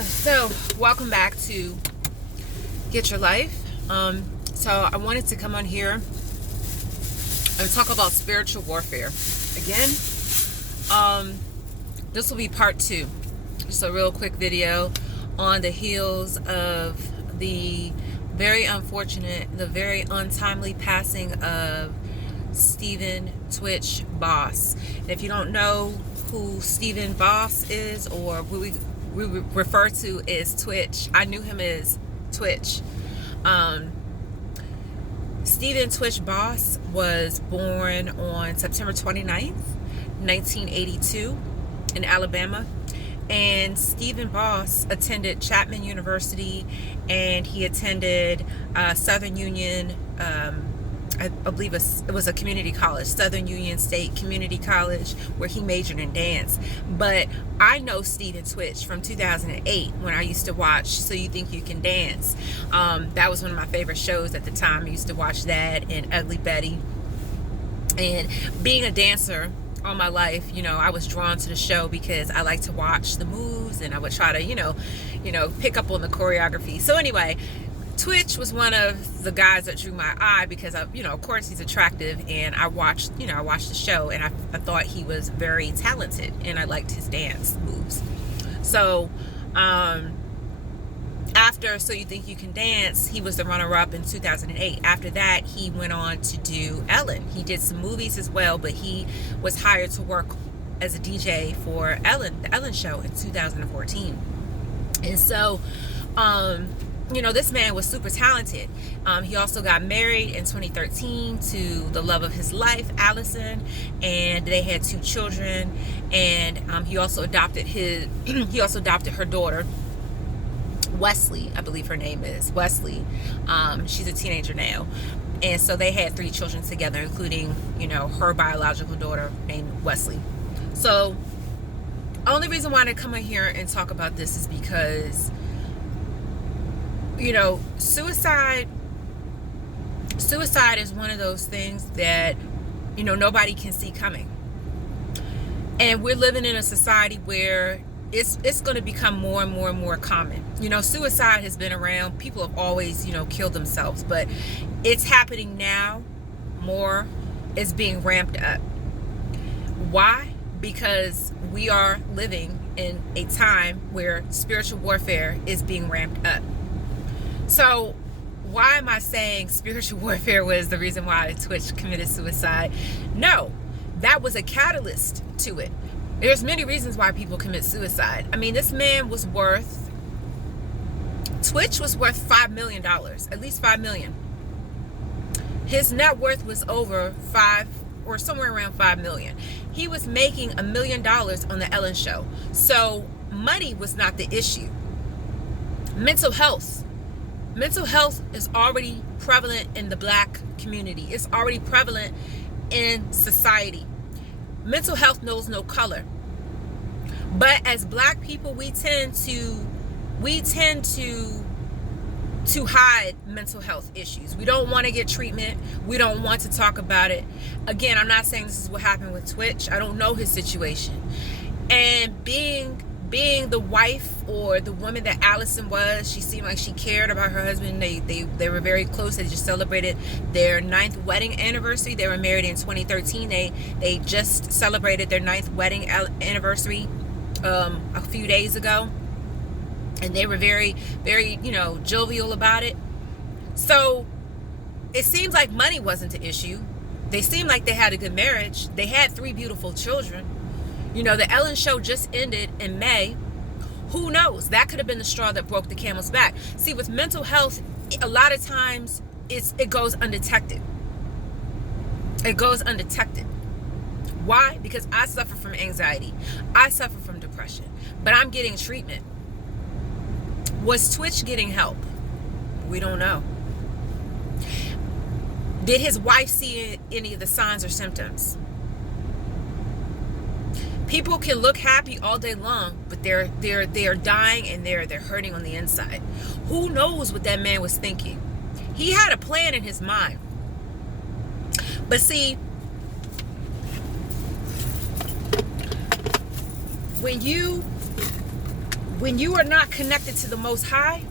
So, welcome back to Get Your Life. So I wanted to come on here and talk about spiritual warfare again. This will be part 2. Just a real quick video on the heels of the very unfortunate, the very untimely passing of Stephen Twitch Boss. And if you don't know who Stephen Boss is, or who we refer to as Twitch, I knew him as Twitch. Stephen Twitch Boss was born on September 29th, 1982 in Alabama. And Stephen Boss attended Chapman University, and he attended Southern Union, I believe it was a community college, Southern Union State Community College, where he majored in dance. But I know Stephen Twitch from 2008 when I used to watch So You Think You Can Dance. That was one of my favorite shows at the time. I used to watch that and Ugly Betty. And being a dancer all my life, I was drawn to the show because I like to watch the moves, and I would try to, pick up on the choreography. So anyway, Twitch was one of the guys that drew my eye because of course he's attractive, and I watched the show, and I thought he was very talented, and I liked his dance moves. So after So You Think You Can Dance, he was the runner-up in 2008. After that, he went on to do Ellen. He did some movies as well, but he was hired to work as a DJ for Ellen, the Ellen Show, in 2014. And so this man was super talented. He also got married in 2013 to the love of his life, Allison, and they had 2 children. And he also adopted her daughter, Weslie, I believe her name is Weslie. She's a teenager now. And so they had 3 children together, including, her biological daughter named Weslie. So only reason why I come in here and talk about this is because suicide is one of those things that nobody can see coming, and we're living in a society where it's going to become more and more and more common. Suicide has been around. People have always killed themselves, but it's happening now more. It's being ramped up. Why? Because we are living in a time where spiritual warfare is being ramped up. So why am I saying spiritual warfare was the reason why Twitch committed suicide? No, that was a catalyst to it. There's many reasons why people commit suicide. I mean, this man was worth, Twitch was worth $5 million, at least $5 million. His net worth was over 5 or somewhere around 5 million. He was making $1 million on the Ellen Show. So money was not the issue. Mental health is already prevalent in the Black community. It's already prevalent in society. Mental health knows no color. But as Black people, we tend to hide mental health issues. We don't want to get treatment. We don't want to talk about it. Again, I'm not saying this is what happened with Twitch. I don't know his situation. And being the wife or the woman that Allison was, she seemed like she cared about her husband. They were very close. They just celebrated their 9th wedding anniversary. They were married in 2013. They just celebrated their 9th wedding anniversary a few days ago, and they were very, very jovial about it. So it seems like money wasn't the issue. They seemed like they had a good marriage. They had 3 beautiful children. The Ellen Show just ended in May. Who knows? That could have been the straw that broke the camel's back. See, with mental health, a lot of times it goes undetected. It goes undetected. Why? Because I suffer from anxiety. I suffer from depression. But I'm getting treatment. Was Twitch getting help? We don't know. Did his wife see any of the signs or symptoms? People can look happy all day long, but they're dying, and they're hurting on the inside. Who knows what that man was thinking? He had a plan in his mind. But see, when when you are not connected to the Most High,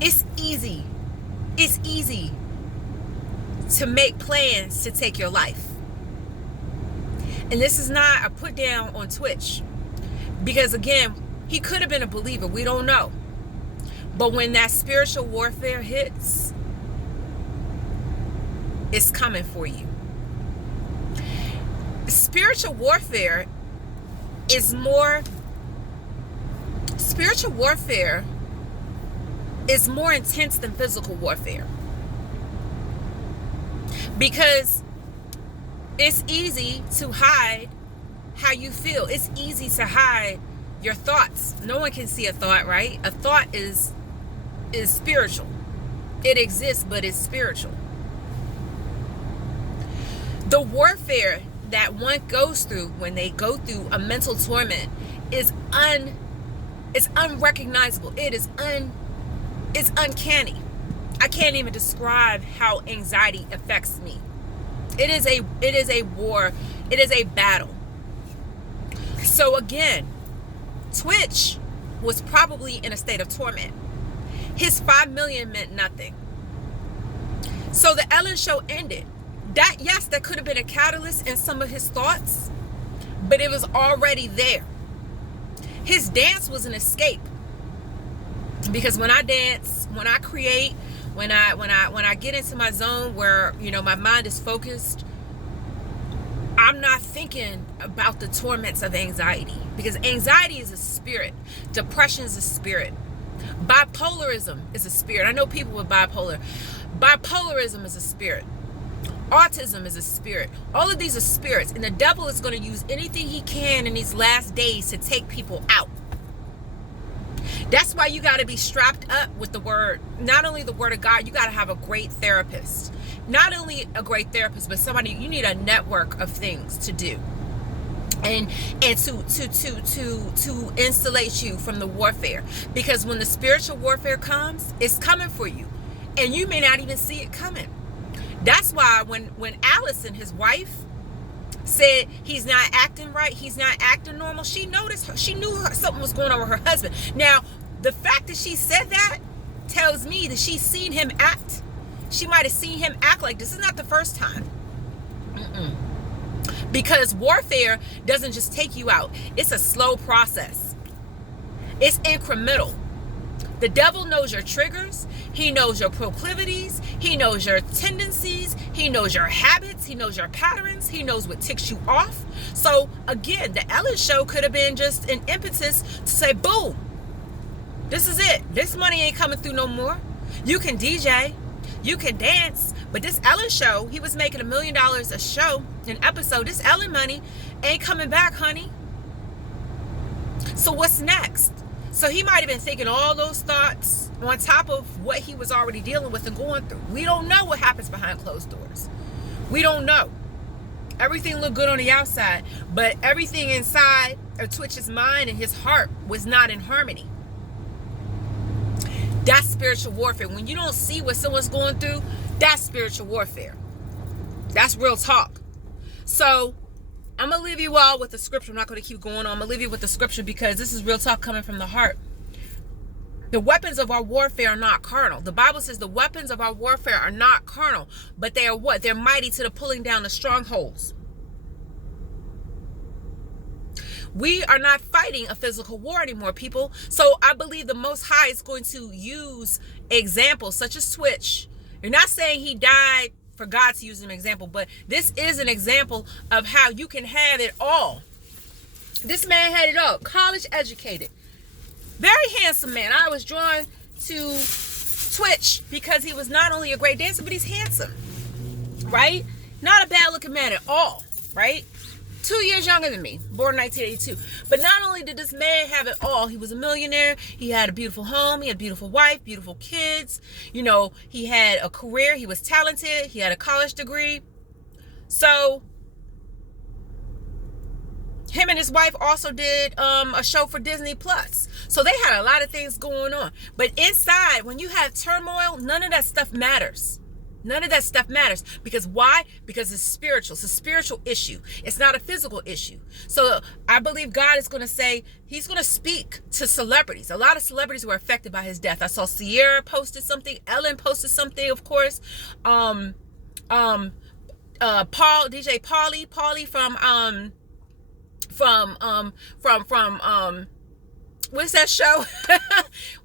it's easy to make plans to take your life. And this is not a put down on Twitch, because again, he could have been a believer, we don't know. But when that spiritual warfare hits, it's coming for you. Spiritual warfare is more intense than physical warfare, because it's easy to hide how you feel. It's easy to hide your thoughts. No one can see a thought, right? A thought is spiritual. It exists, but it's spiritual. The warfare that one goes through when they go through a mental torment is unrecognizable. It's uncanny. I can't even describe how anxiety affects me. It is a war. It is a battle. So again, Twitch was probably in a state of torment. His 5 million meant nothing. So the Ellen show ended. That could have been a catalyst in some of his thoughts, but it was already there. His dance was an escape, because when I dance, when I create, when I get into my zone where, my mind is focused, I'm not thinking about the torments of anxiety, because anxiety is a spirit. Depression is a spirit. Bipolarism is a spirit. I know people with bipolar. Bipolarism is a spirit. Autism is a spirit. All of these are spirits, and the devil is going to use anything he can in these last days to take people out. That's why you got to be strapped up with the word. Not only the word of God, you got to have a great therapist. Not only a great therapist, but somebody, you need a network of things to do. And to insulate you from the warfare. Because when the spiritual warfare comes, it's coming for you. And you may not even see it coming. That's why when Allison, his wife, said he's not acting right, he's not acting normal, she noticed, she knew something was going on with her husband. Now, the fact that she said that tells me that she's seen him act. She might have seen him act like this. Is not the first time. Because warfare doesn't just take you out. It's a slow process. It's incremental. The devil knows your triggers. He knows your proclivities. He knows your tendencies. He knows your habits. He knows your patterns. He knows what ticks you off. So again, the Ellen show could have been just an impetus to say, boom, this is it. This money ain't coming through no more. You can DJ, you can dance, but this Ellen show, he was making $1 million a show, an episode. This Ellen money ain't coming back, honey. So what's next? So he might have been thinking all those thoughts on top of what he was already dealing with and going through. We don't know what happens behind closed doors. We don't know. Everything looked good on the outside, but everything inside of Twitch's mind and his heart was not in harmony. That's spiritual warfare. When you don't see what someone's going through, that's spiritual warfare. That's real talk. So I'm going to leave you all with the scripture. I'm not going to keep going on. I'm going to leave you with the scripture because this is real talk coming from the heart. The weapons of our warfare are not carnal. The Bible says the weapons of our warfare are not carnal, but they are what? They're mighty to the pulling down the strongholds. We are not fighting a physical war anymore, people. So I believe the Most High is going to use examples such as Twitch. You're not saying he died for God to use an example, but this is an example of how you can have it all. This man had it all. College educated. Very handsome man. I was drawn to Twitch because he was not only a great dancer, but he's handsome. Right? Not a bad looking man at all. Right? 2 years younger than me, born in 1982. But not only did this man have it all, he was a millionaire, he had a beautiful home, he had a beautiful wife, beautiful kids, he had a career, he was talented, he had a college degree. So him and his wife also did a show for Disney Plus. So they had a lot of things going on. But inside, when you have turmoil, none of that stuff matters. None of that stuff matters. Because why? Because it's spiritual. It's a spiritual issue. It's not a physical issue. So I believe God is going to say, he's going to speak to celebrities. A lot of celebrities were affected by his death. I saw Sierra posted something. Ellen posted something, of course. Paul, DJ Paulie from what's that show?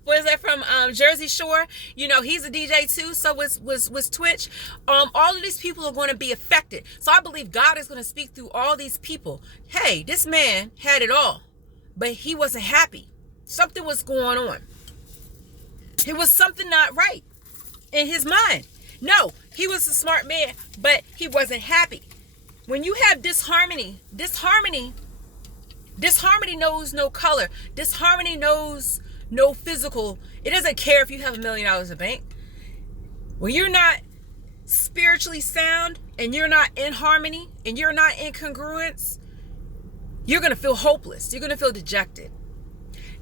What is that from? Jersey Shore. You know, he's a DJ too. So was Twitch. All of these people are going to be affected. So I believe God is going to speak through all these people. Hey, this man had it all, but he wasn't happy. Something was going on. It was something not right in his mind. No, he was a smart man, but he wasn't happy. When you have disharmony knows no color. Disharmony knows no physical. It doesn't care if you have $1 million in the bank. When you're not spiritually sound and you're not in harmony and you're not in congruence, you're going to feel hopeless. You're going to feel dejected.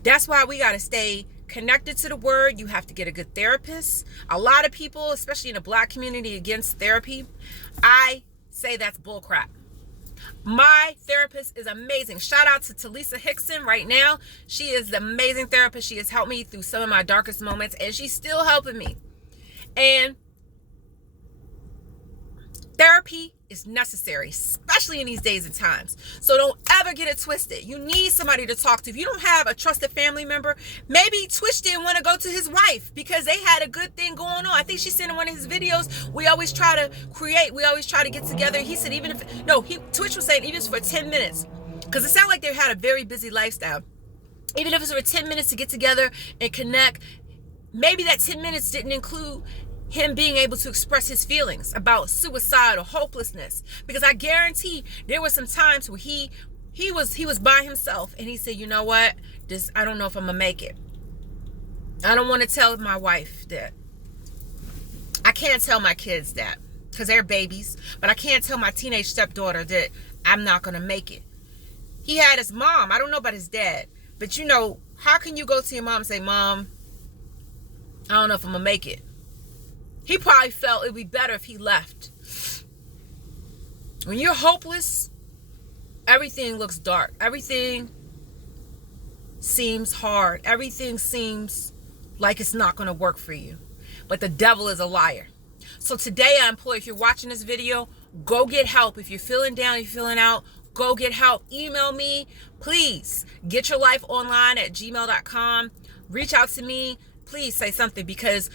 That's why we got to stay connected to the word. You have to get a good therapist. A lot of people, especially in the Black community, against therapy. I say that's bullcrap. My therapist is amazing. Shout out to Talisa Hickson right now. She is the amazing therapist. She has helped me through some of my darkest moments, and she's still helping me. And therapy is necessary, especially in these days and times. So don't ever get it twisted. You need somebody to talk to. If you don't have a trusted family member, maybe Twitch didn't want to go to his wife because they had a good thing going on. I think she said in one of his videos, we always try to get together. He said Twitch was saying even for 10 minutes, because it sounded like they had a very busy lifestyle. Even if it's for 10 minutes to get together and connect, maybe that 10 minutes didn't include him being able to express his feelings about suicide or hopelessness. Because I guarantee there were some times where he was by himself and he said, you know what, I don't know if I'm gonna make it. I don't want to tell my wife that. I can't tell my kids that because they're babies, but I can't tell my teenage stepdaughter that I'm not gonna make it. He had his mom. I don't know about his dad, but you know, how can you go to your mom and say, Mom, I don't know if I'm gonna make it? He probably felt it would be better if he left. When you're hopeless, everything looks dark. Everything seems hard. Everything seems like it's not going to work for you. But the devil is a liar. So today I implore, if you're watching this video, go get help. If you're feeling down, if you're feeling out, go get help. Email me. Please, getyourlifeonline@gmail.com. Reach out to me. Please say something, because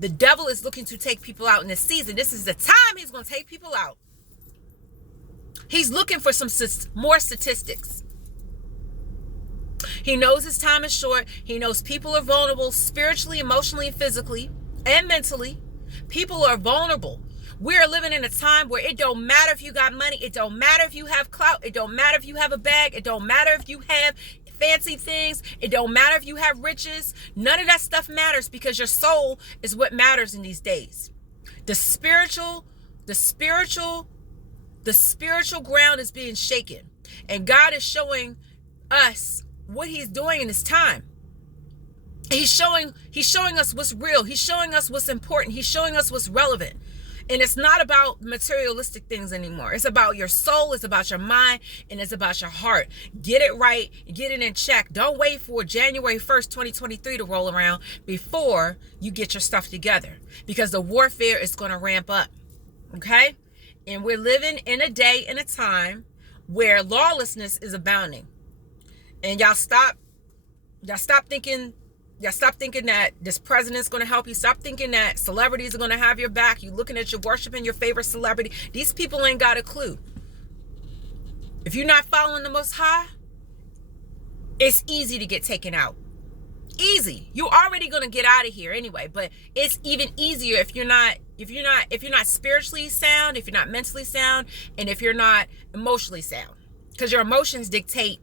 the devil is looking to take people out in this season. This is the time he's going to take people out. He's looking for some more statistics. He knows his time is short. He knows people are vulnerable spiritually, emotionally, physically, and mentally. People are vulnerable. We're living in a time where it don't matter if you got money. It don't matter if you have clout. It don't matter if you have a bag. It don't matter if you have fancy things. It don't matter if you have riches. None of that stuff matters, because your soul is what matters in these days. The spiritual ground is being shaken, and God is showing us what he's doing in this time. He's showing us what's real. He's showing us what's important. He's showing us what's relevant. And it's not about materialistic things anymore. It's about your soul. It's about your mind. And it's about your heart. Get it right. Get it in check. Don't wait for January 1st, 2023 to roll around before you get your stuff together, because the warfare is going to ramp up. Okay? And we're living in a day and a time where lawlessness is abounding. And y'all stop thinking that this president's going to help you. Stop thinking that celebrities are going to have your back. You looking at your worshiping your favorite celebrity. These people ain't got a clue. If you're not following the Most High, it's easy to get taken out. Easy. You're already going to get out of here anyway, but it's even easier if you're not spiritually sound, if you're not mentally sound, and if you're not emotionally sound. Because your emotions dictate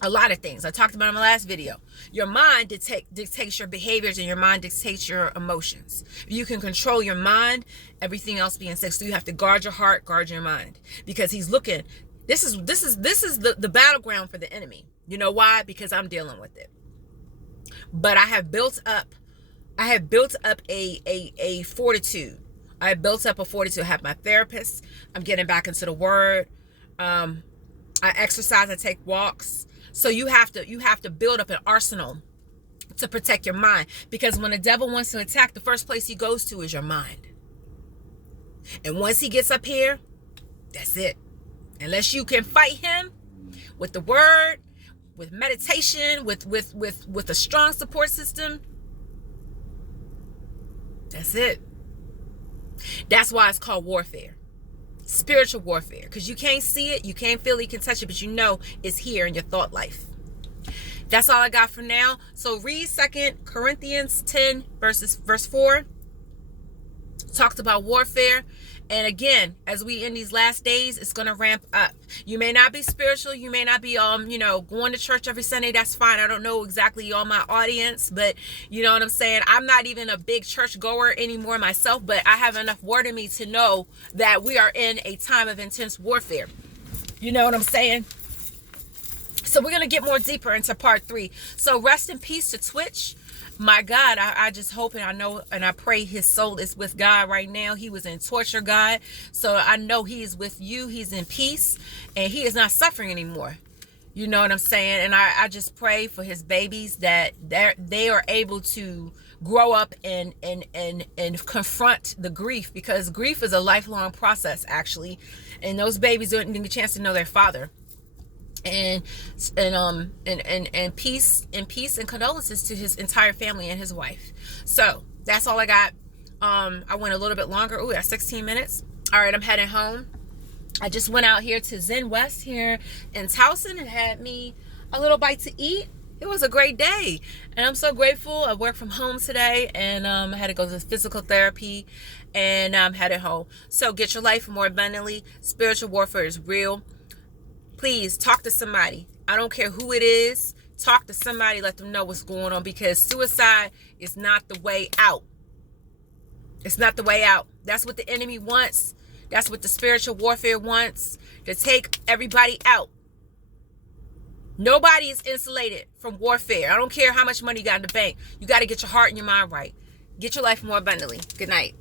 a lot of things. I talked about in my last video. Your mind dictates your behaviors, and your mind dictates your emotions. If you can control your mind, everything else being said. So you have to guard your heart, guard your mind, because he's looking. This is the battleground for the enemy. You know why? Because I'm dealing with it. But I have built up a fortitude I built up a 42. I have my therapist. I'm getting back into the word. I exercise. I take walks. So you have to build up an arsenal to protect your mind, because when the devil wants to attack, the first place he goes to is your mind. And once he gets up here, that's it. Unless you can fight him with the word, with meditation, with a strong support system, that's it. That's why it's called warfare. Spiritual warfare. Because you can't see it, you can't feel it, you can touch it, but you know it's here in your thought life. That's all I got for now. So read 2 Corinthians 10 verse 4. Talked about warfare. And again, as we in these last days, it's going to ramp up. You may not be spiritual. You may not be, going to church every Sunday. That's fine. I don't know exactly all my audience, but you know what I'm saying? I'm not even a big church goer anymore myself, but I have enough word in me to know that we are in a time of intense warfare. You know what I'm saying? So we're going to get more deeper into part 3. So rest in peace to Twitch. My God, I just hope and I know and I pray his soul is with God right now. He was in torture, God. So I know he is with you. He's in peace and he is not suffering anymore. You know what I'm saying? And I just pray for his babies that they are able to grow up and confront the grief, because grief is a lifelong process, actually. And those babies don't get a chance to know their father. And peace and condolences to his entire family and his wife. So that's all I got. I went a little bit longer. Ooh, that's 16 minutes. All right, I'm heading home. I just went out here to Zen West here in Towson and had me a little bite to eat. It was a great day, and I'm so grateful. I worked from home today, and I had to go to physical therapy, and I'm headed home. So get your life more abundantly. Spiritual warfare is real. Please talk to somebody. I don't care who it is. Talk to somebody. Let them know what's going on, because suicide is not the way out. It's not the way out. That's what the enemy wants. That's what the spiritual warfare wants, to take everybody out. Nobody is insulated from warfare. I don't care how much money you got in the bank. You got to get your heart and your mind right. Get your life more abundantly. Good night.